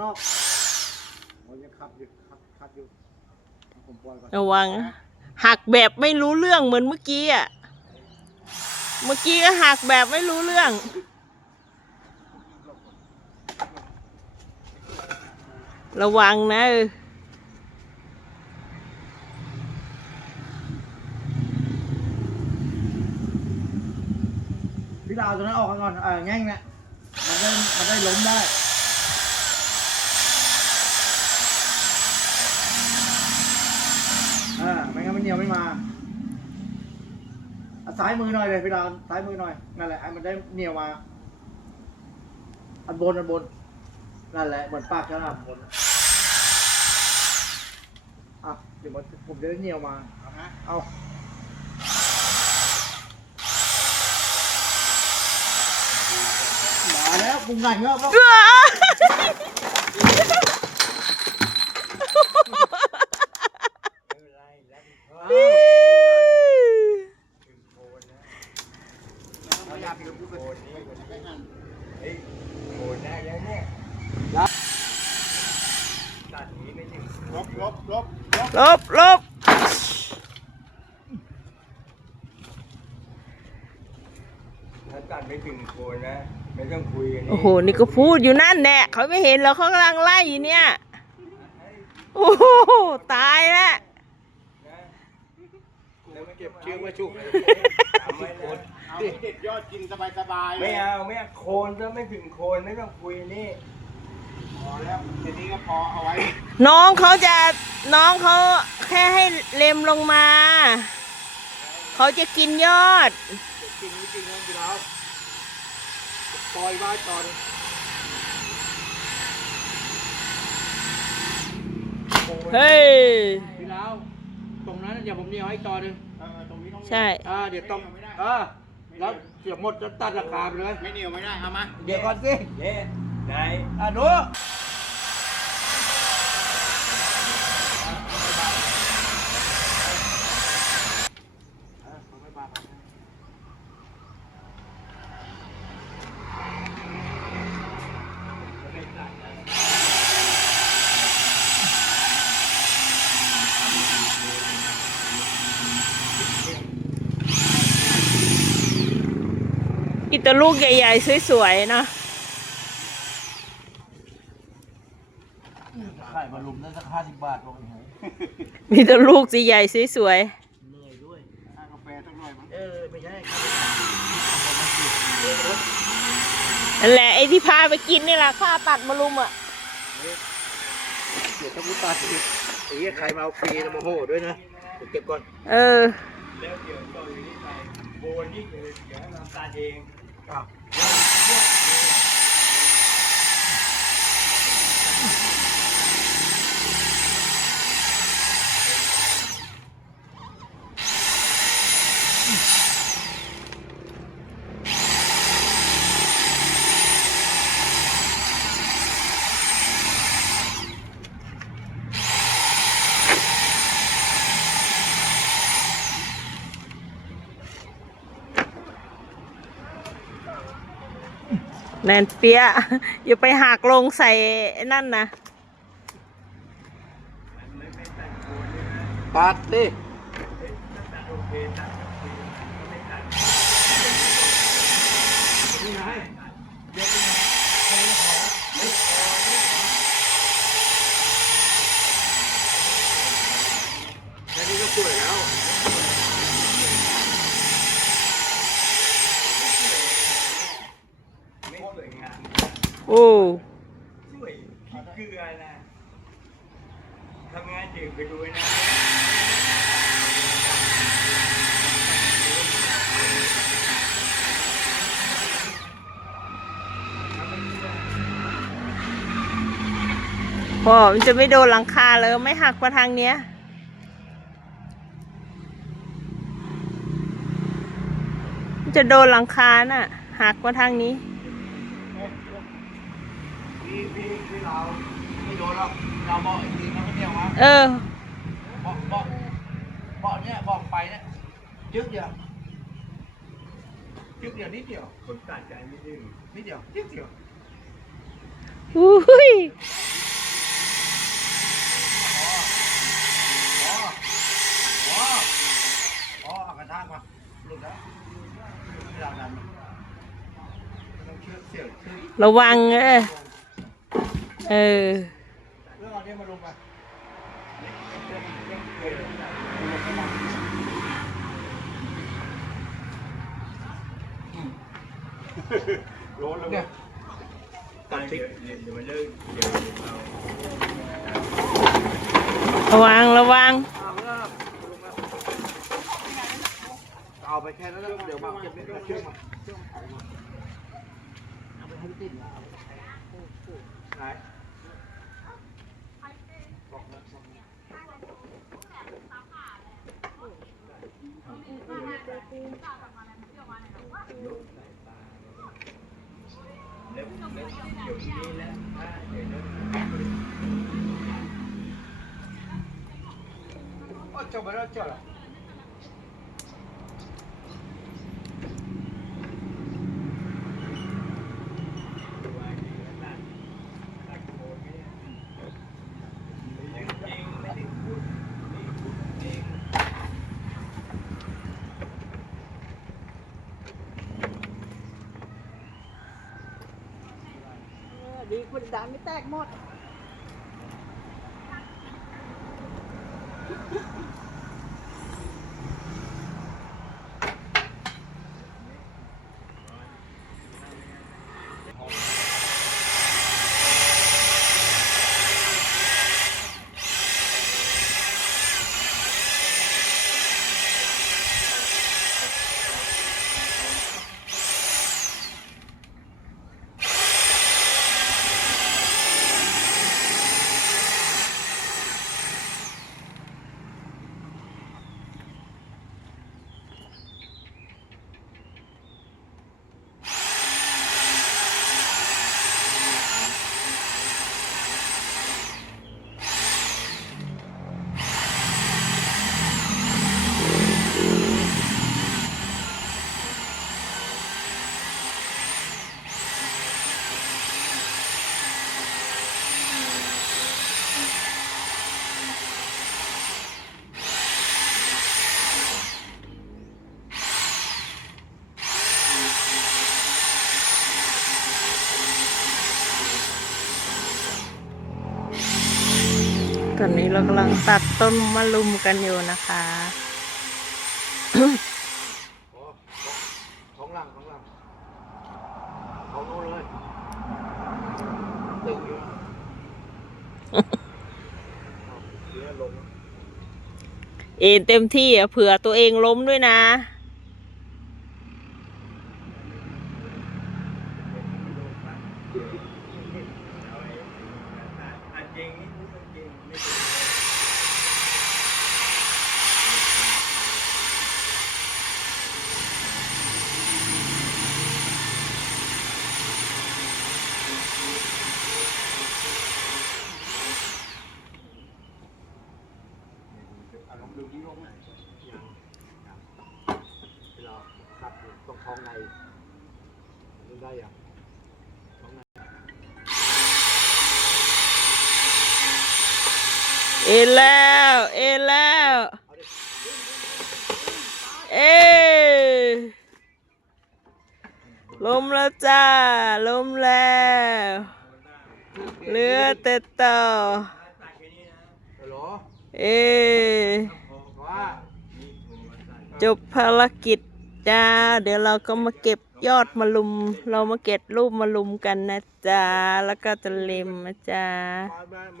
อกนอกโอ้ยยังขับอยู่ขับขับอยู่เอาผมปล่อยก่อนระวังนะหักแบบไม่รู้เรื่องเหมือนเมื่อกี้อะ เมื่อกี้ก็หักแบบไม่รู้เรื่อง ระวังนะเออพี่ดาวตัวนั้นออกก่อนเออแง่งเนี่ยมันได้มันได้ล้มได้อ่าไม่งั้นมันเหนียวไม่มาเอาซ้ายมือหน่อยเลยพี่ดาวซ้ายมือหน่อยนั่นแหละไอ้มันได้เหนียวมา อันบนอันบน นั่นแหละเหมือนปากฉลามบนอะเดี๋ยวมันผมจะได้เหนียวมา เอาฮะเอามาแล้วปรุงไงเงาก็เราอยากดูโคนนี้เฮ้ยโคนได้แล้วเนี่ยตัดนี้ไม่ถึงลบลบลบ ลบลบลบถ้าตัดไม่ถึงโคนนะ ไม่ต้องคุยกันโอ้โห นี่ก็พูดอยู่นั่นแหละเขาไม่เห็นเหรอเขากำลังไล่อยู่เนี่ย โอ้โห ตายแล้วแล้วไม่เก็บเชือกไว้ชุกทำไว้นะเอาที่เด็ดยอดกินสบายสบายๆไม่เอาไม่เอาโคนถ้าไม่ถึงโคนไม่ต้องคุยนี่ พอแล้วทีนี้ก็พอเอาไว้น้องเขาจะน้องเขาแค่ให้เล็มลงมา เขาจะกินยอดกินจริงๆนะพี่เราปล่อยไว้ก่อนเฮ้ย พี่เราตรงนั้นเดี๋ยวผมเนี่ยให้ต่อหนึ่งตรงนี้ต้องใช่ อ่าเดี๋ยวต้องเออแล้วเสียบหมดจะตัดราคาไปเลย ไม่เหนียวไม่ได้เอามา เดี๋ยวก่อนสิเย้ ไหนอะดูกินแต่ลูกใหญ่ ๆ สวยๆเนาะขายมาลุมนั่นสักห้าสิบบาทลงไหนมีแต่ลูกสีใหญ่สวยเหนื่อยด้วยค่ากาแฟสักหน่อยมั้งเออไม่ใช่ๆนั่นแหละไอ้ที่พาไปกินนี่แหละค่าตัดมารุมอะเดี๋ยวต้องรู้ตัดอีกไอ้เหี้ยใครมาเอาฟรีนะโมโหด้วยนะเดี๋ยวเก็บก่อนเออแล้วเดี๋ยวต่ออยู่นี่ไปโคนนี่คือเดี๋ยวให้มันตัดเองอ้าว แนนเปียอย่าไปหักลงใส่นั่นนะ ปัดดิโอเคตัดโอเคก็ไม่ตัด นี่ไงแค่นี้ก็สวยแล้ว ไม่สวยงามโอ้สวยขี้เกลือนะทำงานเด็กไปดูนะพ่อมันจะไม่โดนหลังคาเลยไม่หักมาทางเนี้ยมันจะโดนหลังคาน่ะหักมาทางนี้พี่พี่พี่ เราไม่โดนหรอกเราเบาะอีกทีมันก็เหนียวมาเออเบาะเบาะเบาะเนี่ยเบาะไปเนี่ยยึกเดียวยึกเดียวนิดเดียวคนตัดใจไม่ดึงนิดเดียวยึกเดียวอุ้ยอ๋ออ๋อเอากระทะมาหลุดแล้วเวลาดันมันต้องเชือกเสี่ยวเชือกระวังเออ เออเรื่องเอาเนี่ยมาลงไปร้อนแล้วเนี่ยตัดเดี๋ยวเดี๋ยวมันเลิกเดี๋ยวเอาระวังระวัง เอาไปแค่นั้นแล้วเดี๋ยวมาเก็บเล็กเชือกมาเอาไปให้พี่ติ๋มไหน เลิกเลิกเดี๋ยวนี้แล้วอะเดี๋ยวเลิก โอ้จบไปแล้วจบ ตกหมดตอนนี้เรากำลังตัดต้นมะลุมกันอยู่นะคะโอ้ของหลังของหลังของโน้นเลยตึงอยู่เดี๋ยวลงเอ็นเต็มที่อะเผื่อตัวเองล้มด้วยนะ อันจริงนี่พูดจริงไม่เป็น อะลองดูที่ลงไหน ยังยังเวลาขับอยู่ต้องท้องในมัน ได้ยังท้องในเอ็นแล้ว เอ็นแล้ว เอ้ล้มแล้วจ้าล้มแล้วเหลือแต่ต่อฮัลโหลเอ้ว่าจบภารกิจจ้า เดี๋ยวเราก็มาเก็บ ยอดมะลุม เรามาเก็บรูปมะลุมกันนะจ๊ะ แล้วก็จะเล็มนะจ้ามามา